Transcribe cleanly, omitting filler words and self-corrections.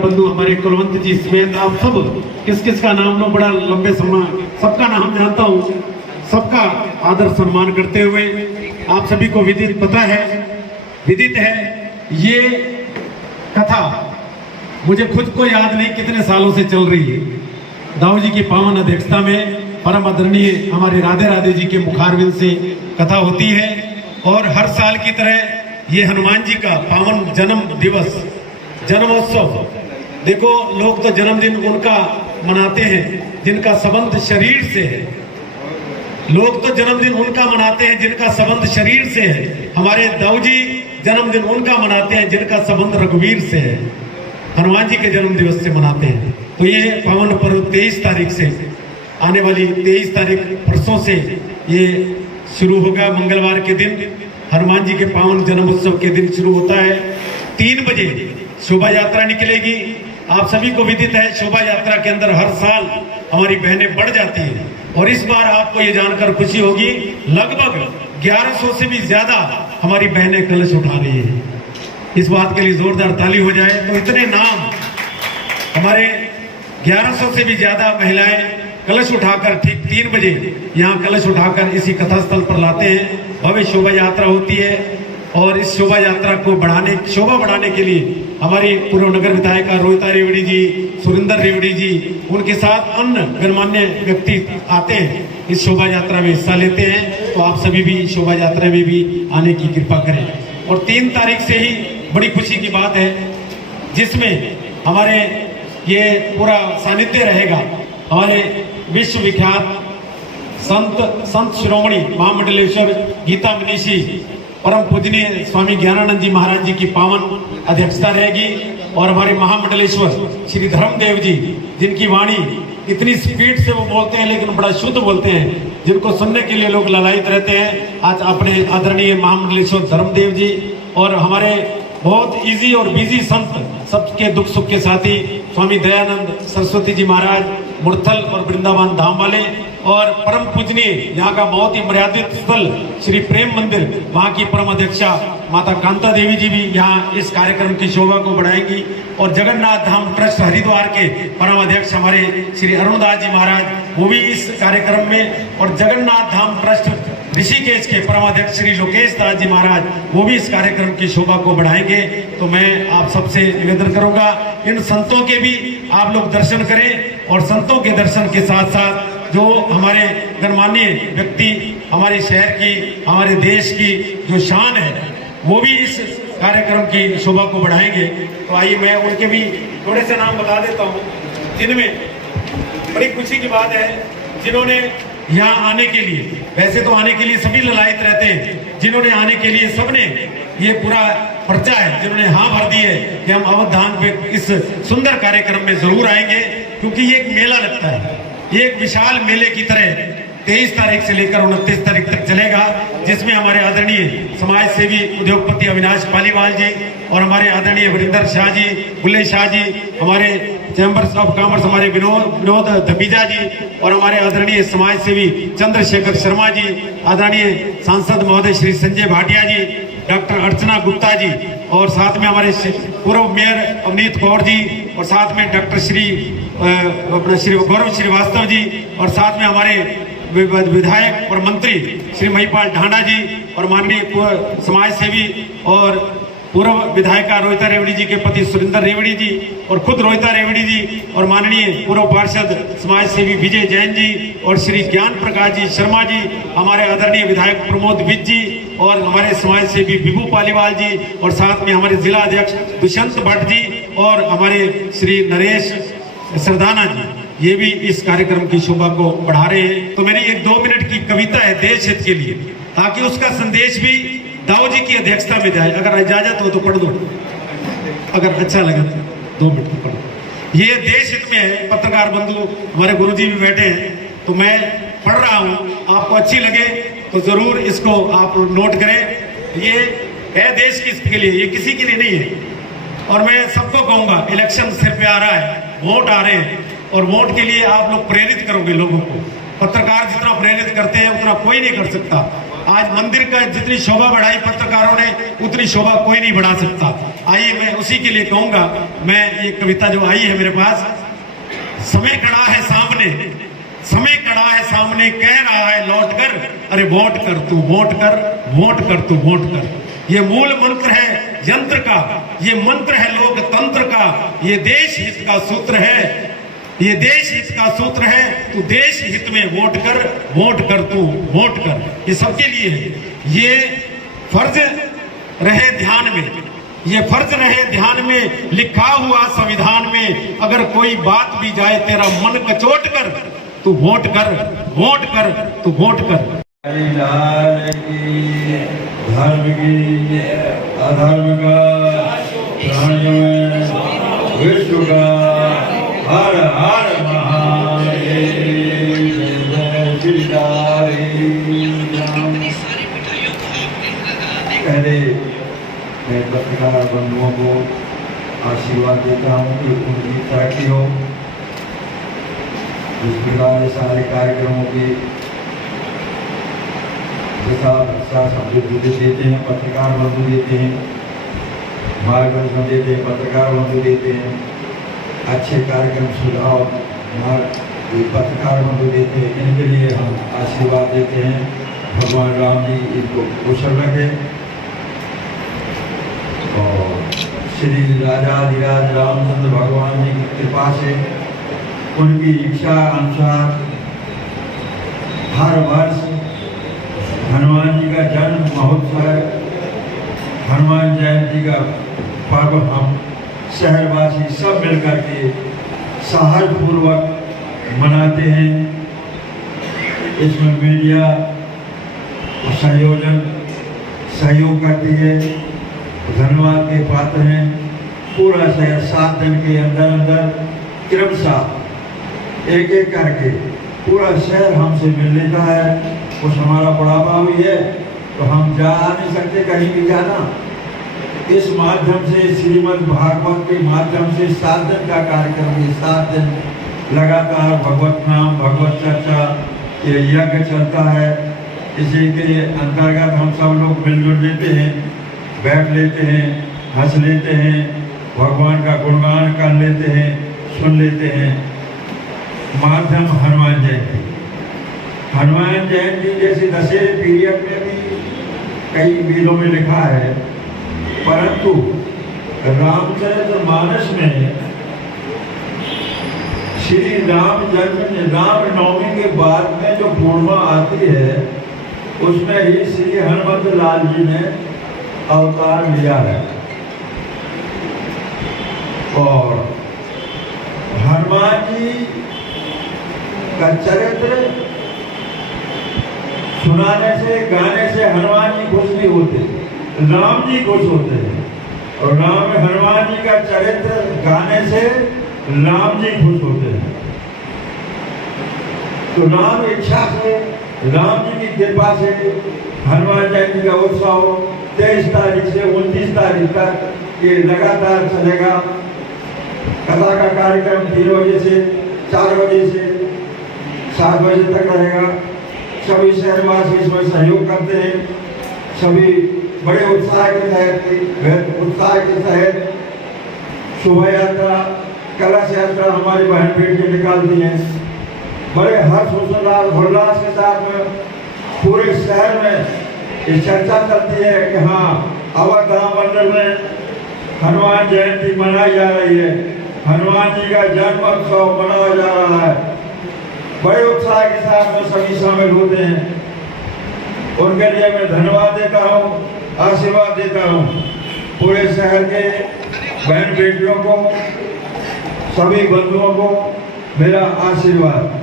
बंधु हमारे कुलवंत जी समेत आप सब, किस किस का नाम लो, बड़ा लंबे समय सबका नाम जानता हूँ, सबका आदर सम्मान करते हुए आप सभी को विदित है ये कथा मुझे खुद को याद नहीं कितने सालों से चल रही है। दाऊ जी की पावन अध्यक्षता में परम आदरणीय हमारे राधे राधे जी के मुखारविंद से कथा होती है और हर साल की तरह ये हनुमान जी का पावन जन्म दिवस, जन्मोत्सव, देखो लोग तो जन्मदिन उनका मनाते हैं जिनका संबंध शरीर से है, लोग तो जन्मदिन उनका मनाते हैं जिनका संबंध शरीर से है। हमारे दाऊ जी जन्मदिन उनका मनाते हैं जिनका संबंध रघुवीर से है, हनुमान जी के जन्म दिवस से मनाते हैं। तो ये पावन पर्व 23 तारीख से, आने वाली 23 तारीख परसों से ये शुरू होगा। मंगलवार के दिन हनुमान जी के पावन जन्म उत्सव के दिन शुरू होता है। 3 बजे शोभा यात्रा निकलेगी। आप सभी को विदित है शोभा यात्रा के अंदर हर साल हमारी बहनें बढ़ जाती हैं और इस बार आपको ये जानकर खुशी होगी लगभग 1100 से भी ज्यादा हमारी बहनें कलश उठा रही है। इस बात के लिए जोरदार ताली हो जाए। तो इतने नाम हमारे 1100 से भी ज्यादा महिलाएं कलश उठाकर ठीक 3 बजे यहाँ कलश उठाकर इसी कथा स्थल पर लाते हैं। भव्य शोभा यात्रा होती है और इस शोभा यात्रा को शोभा बढ़ाने के लिए हमारी पूर्व नगर विधायिका रोहिता रेवड़ी जी, सुरेंद्र रेवड़ी जी, उनके साथ अन्य गणमान्य व्यक्ति आते हैं, इस शोभा यात्रा में हिस्सा लेते हैं। तो आप सभी भी शोभा यात्रा में भी आने की कृपा करें। और 3 तारीख से ही बड़ी खुशी की बात है जिसमें हमारे ये पूरा सानिध्य रहेगा। हमारे विश्व विख्यात संत शिरोमणि महामंडलेश्वर गीता मनीषी परम पूजनीय स्वामी ज्ञानानंद जी महाराज जी की पावन अध्यक्षता रहेगी और हमारे महामंडलेश्वर श्री धर्मदेव जी, जिनकी वाणी इतनी स्पीड से वो बोलते हैं लेकिन बड़ा शुद्ध बोलते हैं, जिनको सुनने के लिए लोग ललायित रहते हैं। आज अपने आदरणीय महामंडलेश्वर धर्मदेव जी और हमारे बहुत इजी और बिजी संत, सबके दुख सुख के साथी स्वामी दयानंद सरस्वती जी महाराज, मुरथल और वृंदावन धाम वाले, और परम पूजनीय यहाँ का बहुत ही मर्यादित स्थल श्री प्रेम मंदिर, वहाँ की परम अध्यक्षा माता कांता देवी जी भी यहाँ इस कार्यक्रम की शोभा को बढ़ाएंगी। और जगन्नाथ धाम ट्रस्ट हरिद्वार के परम अध्यक्ष हमारे श्री अरुणदास जी महाराज, वो भी इस कार्यक्रम में, और जगन्नाथ धाम ट्रस्ट ऋषिकेश के परमाध्यक्ष श्री लोकेश दास जी महाराज, वो भी इस कार्यक्रम की शोभा को बढ़ाएंगे। तो मैं आप सबसे निवेदन करूंगा इन संतों के भी आप लोग दर्शन करें और संतों के दर्शन के साथ साथ जो हमारे गणमान्य व्यक्ति हमारे शहर की, हमारे देश की जो शान है, वो भी इस कार्यक्रम की शोभा को बढ़ाएंगे। तो आइए मैं उनके भी थोड़े से नाम बता देता हूँ जिनमें बड़ी खुशी की बात है, जिन्होंने यहाँ आने के लिए, वैसे तो आने के लिए सभी ललायत रहते हैं, जिन्होंने आने के लिए सबने ये पूरा पर्चा है, जिन्होंने हाँ भर दी है कि हम अवध धाम पे इस सुंदर कार्यक्रम में जरूर आएंगे, क्योंकि ये एक मेला लगता है, ये एक विशाल मेले की तरह 23 तारीख से लेकर 29 तारीख तक चलेगा, जिसमें हमारे आदरणीय समाज सेवी उद्योगपति अविनाश पालीवाल जी और हमारे आदरणीय वरिंदर शाह जी, बुल्ले शाह जी, हमारे चैम्बर्स ऑफ कॉमर्स हमारे विनोद धमीजा जी, और हमारे आदरणीय समाज सेवी चंद्रशेखर शर्मा जी, आदरणीय सांसद महोदय श्री संजय भाटिया जी, डॉक्टर अर्चना गुप्ता जी, और साथ में हमारे पूर्व मेयर अवनीत कौर जी, और साथ में डॉक्टर श्री गौरव श्रीवास्तव जी, और साथ में हमारे विधायक और मंत्री श्री महिपाल ढांडा जी, और माननीय समाज सेवी और पूर्व विधायिका रोहिता रेवड़ी जी के पति सुरेंद्र रेवड़ी जी, और खुद रोहिता रेवड़ी जी, और माननीय पूर्व पार्षद समाज सेवी विजय जैन जी, और श्री ज्ञान प्रकाश जी शर्मा जी, हमारे आदरणीय विधायक प्रमोद विज जी, और हमारे समाज सेवी विभू पालीवाल जी, और साथ में हमारे जिला अध्यक्ष दुष्यंत भट्ट जी, और हमारे श्री नरेश सरदाना जी, ये भी इस कार्यक्रम की शोभा को बढ़ा रहे हैं। तो मेरी एक 2 मिनट की कविता है देश हित के लिए, ताकि उसका संदेश भी दाऊ जी की अध्यक्षता में जाए। अगर इजाजत हो तो पढ़ दो, अगर अच्छा लगे तो 2 मिनट पढ़ो। ये देश हित में है, पत्रकार बंधु हमारे गुरुजी भी बैठे हैं, तो मैं पढ़ रहा हूँ, आपको अच्छी लगे तो जरूर इसको आप नोट करें। ये है देश के लिए, ये किसी के लिए नहीं है। और मैं सबको कहूंगा, इलेक्शन सिर पे आ रहा है, वोट आ रहे हैं, और वोट के लिए आप लोग प्रेरित करोगे लोगों को। पत्रकार जितना प्रेरित करते हैं उतना कोई नहीं कर सकता। आज मंदिर का जितनी शोभा बढ़ाई पत्रकारों ने, उतनी शोभा कोई नहीं बढ़ा सकता। आइए मैं उसी के लिए कहूंगा, मैं ये कविता जो आई है मेरे पास, समय खड़ा है सामने, समय खड़ा है सामने, कह रहा है लौट कर, अरे वोट कर तू, वोट कर, वोट कर तू, वोट कर। ये मूल मंत्र है यंत्र का, ये मंत्र है लोकतंत्र का, ये देश हित का सूत्र है, ये देश हित का सूत्र है। तू देश हित में वोट कर, वोट कर तू, वोट कर। ये सबके लिए है। ये फर्ज रहे ध्यान में, ये फर्ज रहे ध्यान में, लिखा हुआ संविधान में, अगर कोई बात भी जाए तेरा मन कचोट कर, तू वोट कर, वोट कर, तू वोट कर। धर्म की अधर्म का, प्राणियों में विश्व का, हर हर महादेव, जय श्री राम। पहले मैं पत्रकार बंधुओं को आशीर्वाद देता हूँ कि उनकी तरक्की हो। इस प्रकार सारे कार्यक्रमों की समृद्धि देते हैं, पत्रकार बंधु देते हैं, मार्गदर्शन देते हैं, पत्रकार बंधु देते हैं, अच्छे कार्यक्रम सुझाव पत्रकार बंधु देते हैं। इनके लिए हम आशीर्वाद देते हैं। भगवान राम जी इनको कुशल रखें और श्री राजाधिराज रामचंद्र भगवान जी की कृपा से उनकी इच्छा अनुसार हर वर्ष हनुमान जी का जन्म महोत्सव, हनुमान जयंती का पर्व हम शहरवासी सब मिलकर के साहसपूर्वक मनाते हैं। इसमें मीडिया सहयोग करती है, धन्यवाद के पात्र हैं। पूरा शहर 7 दिन के अंदर अंदर क्रमशः एक एक करके पूरा शहर हमसे मिल लेता है। कुछ हमारा बुढ़ापा भी है तो हम जा नहीं सकते कहीं भी जाना। इस माध्यम से श्रीमद् भागवत के माध्यम से 7 दिन का कार्यक्रम है। 7 दिन लगातार भगवत नाम, भगवत चर्चा, ये यज्ञ चलता है। इसी के अंतर्गत हम सब लोग मिलजुल लेते हैं, बैठ लेते हैं, हंस लेते हैं, भगवान का गुणगान कर लेते हैं, सुन लेते हैं। माध्यम हनुमान जयंती, हनुमान जयंती जैसे दशहरे पीरियड में भी कई वेदों में लिखा है, परंतु रामचरितमानस में श्री राम जन्म राम नवमी के बाद में जो पूर्णिमा आती है उसमें ही श्री हनुमत लाल जी ने अवतार लिया है। और हनुमान जी का चरित्र सुनाने से, गाने से हनुमान जी खुश नहीं होते, राम जी खुश होते हैं। और हनुमान जी का चरित्र गाने से राम जी खुश होते हैं। तो राम इच्छा से, राम जी की कृपा से हनुमान जयंती का उत्सव 23 तारीख से 29 तारीख तक ये लगातार चलेगा। कथा का कार्यक्रम 3 बजे से 4 बजे से 7 बजे तक रहेगा। सभी शहरवासी इसमें सहयोग करते हैं। सभी बड़े उत्साह के तहत शोभा यात्रा, कलश यात्रा हमारी बहन बेटियां निकालती हैं। बड़े हर्ष उल्लास के साथ में पूरे शहर में ये चर्चा चलती है कि हाँ, अवधाम मंडल में हनुमान जयंती मनाई जा रही है, हनुमान जी का जन्म उत्सव मनाया जा रहा है। बड़े उत्साह के साथ में सभी शामिल होते हैं। उनके लिए मैं धन्यवाद देता हूँ, आशीर्वाद देता हूँ। पूरे शहर के बहन बेटियों को, सभी बंधुओं को मेरा आशीर्वाद।